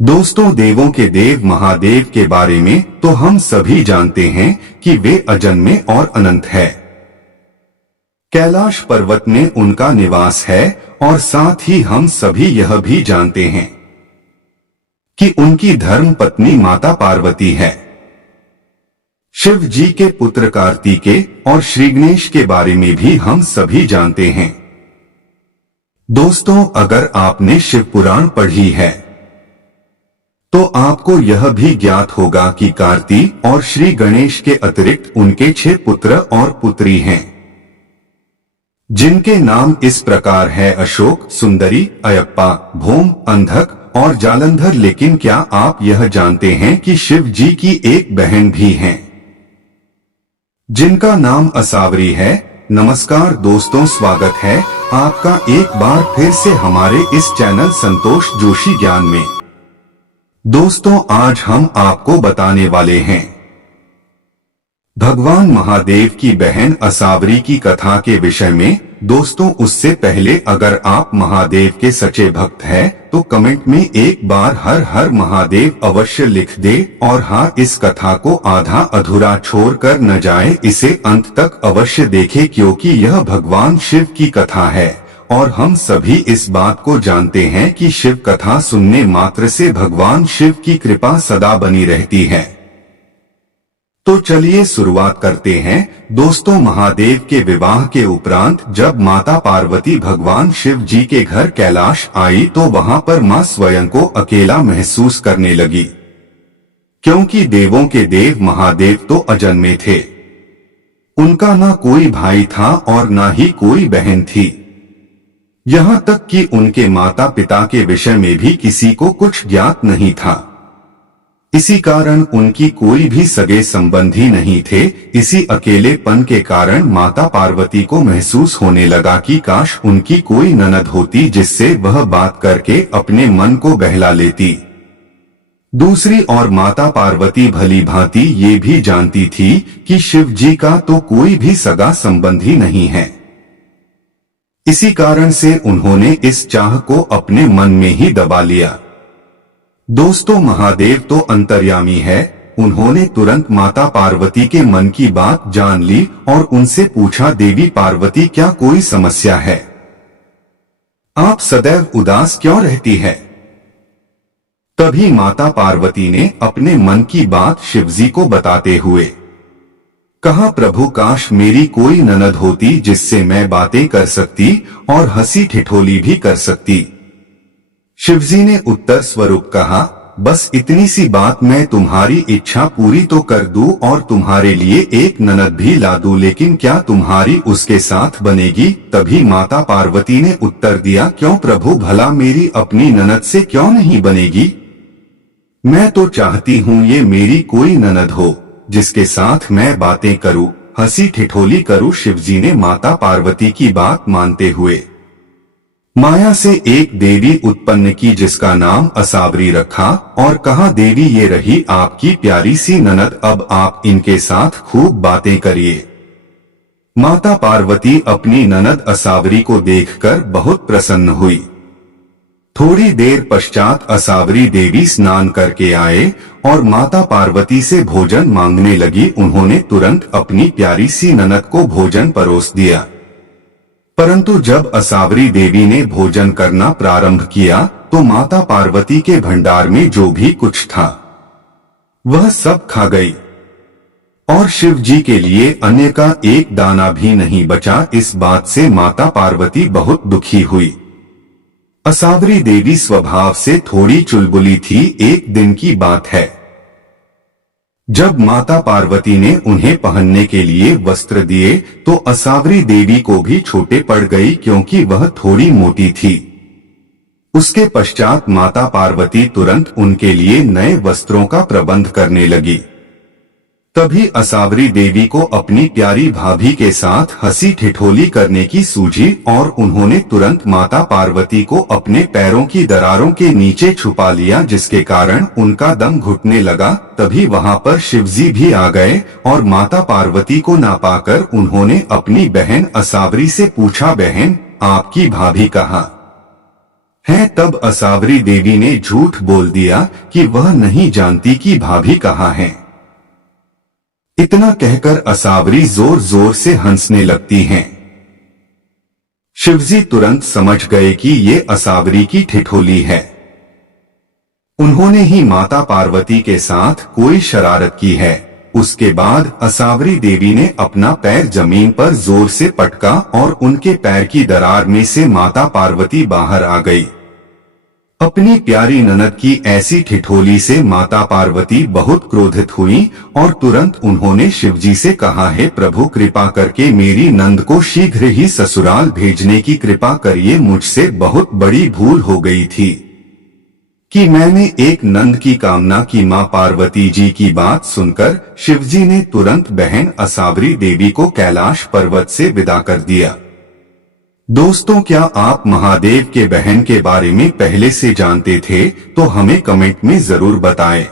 दोस्तों, देवों के देव महादेव के बारे में तो हम सभी जानते हैं कि वे अजन्मे और अनंत है। कैलाश पर्वत में उनका निवास है और साथ ही हम सभी यह भी जानते हैं कि उनकी धर्म पत्नी माता पार्वती है। शिव जी के पुत्र कार्तिकेय और श्री गणेश के बारे में भी हम सभी जानते हैं। दोस्तों, अगर आपने शिव पुराण पढ़ी है तो आपको यह भी ज्ञात होगा कि कार्तिक और श्री गणेश के अतिरिक्त उनके 6 पुत्र और पुत्री हैं, जिनके नाम इस प्रकार है: अशोक, सुंदरी, अयप्पा, भौम, अंधक और जालंधर। लेकिन क्या आप यह जानते हैं कि शिव जी की एक बहन भी है जिनका नाम असावरी है? नमस्कार दोस्तों, स्वागत है आपका एक बार फिर से हमारे इस चैनल संतोष जोशी ज्ञान में। दोस्तों, आज हम आपको बताने वाले हैं भगवान महादेव की बहन असावरी की कथा के विषय में। दोस्तों, उससे पहले अगर आप महादेव के सच्चे भक्त हैं तो कमेंट में एक बार हर हर महादेव अवश्य लिख दे। और हाँ, इस कथा को आधा अधूरा छोड़कर न जाए, इसे अंत तक अवश्य देखें क्योंकि यह भगवान शिव की कथा है और हम सभी इस बात को जानते हैं कि शिव कथा सुनने मात्र से भगवान शिव की कृपा सदा बनी रहती है। तो चलिए शुरुआत करते हैं। दोस्तों, महादेव के विवाह के उपरांत जब माता पार्वती भगवान शिव जी के घर कैलाश आई तो वहां पर मां स्वयं को अकेला महसूस करने लगी, क्योंकि देवों के देव महादेव तो अजन्मे थे। उनका ना कोई भाई था और ना ही कोई बहन थी। यहाँ तक कि उनके माता पिता के विषय में भी किसी को कुछ ज्ञात नहीं था। इसी कारण उनकी कोई भी सगे संबंधी नहीं थे। इसी अकेलेपन के कारण माता पार्वती को महसूस होने लगा कि काश उनकी कोई ननद होती जिससे वह बात करके अपने मन को बहला लेती। दूसरी ओर माता पार्वती भली भांति ये भी जानती थी कि शिव जी का तो कोई भी सगा संबंधी नहीं है। इसी कारण से उन्होंने इस चाह को अपने मन में ही दबा लिया। दोस्तों, महादेव तो अंतर्यामी है। उन्होंने तुरंत माता पार्वती के मन की बात जान ली और उनसे पूछा, देवी पार्वती, क्या कोई समस्या है? आप सदैव उदास क्यों रहती है? तभी माता पार्वती ने अपने मन की बात शिवजी को बताते हुए कहा, प्रभु, काश मेरी कोई ननद होती जिससे मैं बातें कर सकती और हंसी ठिठोली भी कर सकती। शिवजी ने उत्तर स्वरूप कहा, बस इतनी सी बात, मैं तुम्हारी इच्छा पूरी तो कर दूं और तुम्हारे लिए एक ननद भी ला दूं, लेकिन क्या तुम्हारी उसके साथ बनेगी? तभी माता पार्वती ने उत्तर दिया, क्यों प्रभु, भला मेरी अपनी ननद से क्यों नहीं बनेगी? मैं तो चाहती हूँ ये मेरी कोई ननद हो जिसके साथ मैं बातें करूं, हंसी ठिठोली करूं। शिवजी ने माता पार्वती की बात मानते हुए माया से एक देवी उत्पन्न की जिसका नाम असावरी रखा और कहा, देवी, ये रही आपकी प्यारी सी ननद, अब आप इनके साथ खूब बातें करिए। माता पार्वती अपनी ननद असावरी को देखकर बहुत प्रसन्न हुई। थोड़ी देर पश्चात असावरी देवी स्नान करके आए और माता पार्वती से भोजन मांगने लगी। उन्होंने तुरंत अपनी प्यारी सी ननद को भोजन परोस दिया, परंतु जब असावरी देवी ने भोजन करना प्रारंभ किया तो माता पार्वती के भंडार में जो भी कुछ था वह सब खा गई और शिव जी के लिए अन्न का एक दाना भी नहीं बचा। इस बात से माता पार्वती बहुत दुखी हुई। असावरी देवी स्वभाव से थोड़ी चुलबुली थी। एक दिन की बात है, जब माता पार्वती ने उन्हें पहनने के लिए वस्त्र दिए तो असावरी देवी को भी छोटे पड़ गई क्योंकि वह थोड़ी मोटी थी। उसके पश्चात माता पार्वती तुरंत उनके लिए नए वस्त्रों का प्रबंध करने लगी। तभी असावरी देवी को अपनी प्यारी भाभी के साथ हंसी ठिठोली करने की सूझी और उन्होंने तुरंत माता पार्वती को अपने पैरों की दरारों के नीचे छुपा लिया, जिसके कारण उनका दम घुटने लगा। तभी वहां पर शिवजी भी आ गए और माता पार्वती को ना पाकर उन्होंने अपनी बहन असावरी से पूछा, बहन, आपकी भाभी कहाँ हैं। तब असावरी देवी ने झूठ बोल दिया कि वह नहीं जानती कि भाभी कहाँ है। इतना कहकर असावरी जोर जोर से हंसने लगती हैं। शिवजी तुरंत समझ गए कि ये असावरी की ठिठोली है। उन्होंने ही माता पार्वती के साथ कोई शरारत की है। उसके बाद असावरी देवी ने अपना पैर जमीन पर जोर से पटका और उनके पैर की दरार में से माता पार्वती बाहर आ गई। अपनी प्यारी ननद की ऐसी ठिठोली से माता पार्वती बहुत क्रोधित हुई और तुरंत उन्होंने शिवजी से कहा, हे प्रभु, कृपा करके मेरी नंद को शीघ्र ही ससुराल भेजने की कृपा करिए। मुझसे बहुत बड़ी भूल हो गई थी कि मैंने एक नंद की कामना की। मां पार्वती जी की बात सुनकर शिवजी ने तुरंत बहन असावरी देवी को कैलाश पर्वत से विदा कर दिया। दोस्तों, क्या आप महादेव के बहन के बारे में पहले से जानते थे? तो हमें कमेंट में जरूर बताएं।